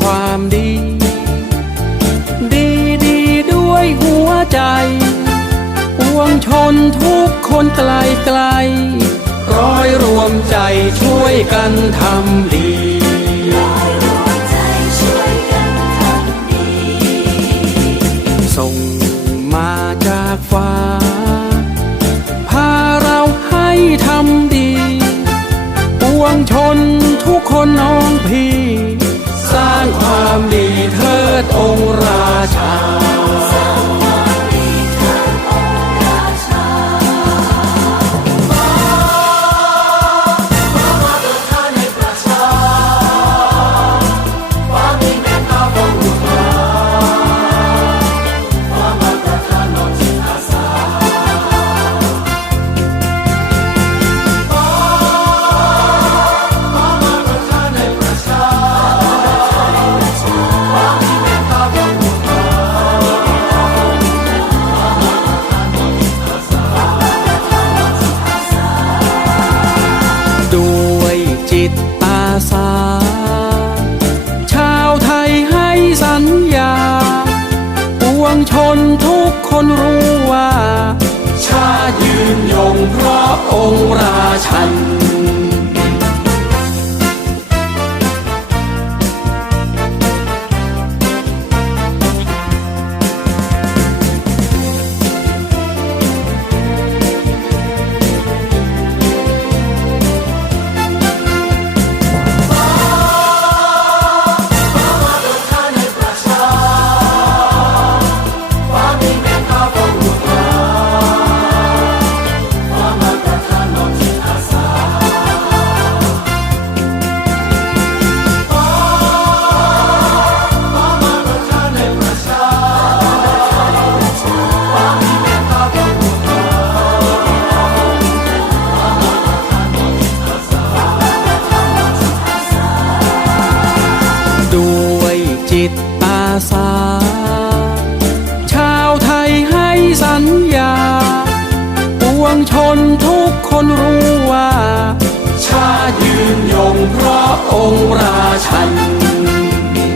ความดี ดีดีด้วยหัวใจปวงชนทุกคนไกลไกล ร้อยรวมใจช่วยกันทำดีใจช่วยกันทำดีส่งมาจากฟ้า พาเราให้ทำดีปวงชนทุกคนน้องพี่ กคนรู้ว่า ชาติยืนยงเพราะองค์ราชัน สา ชาวไทยให้สัญญาปวงชนทุกคนรู้ว่า ชายืนยงเพราะองค์ราชัน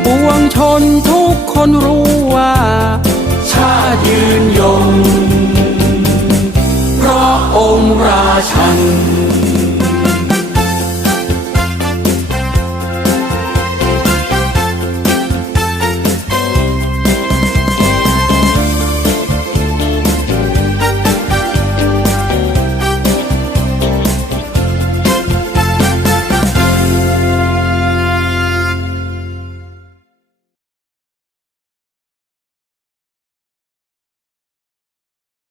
ปวงชนทุกคนรู้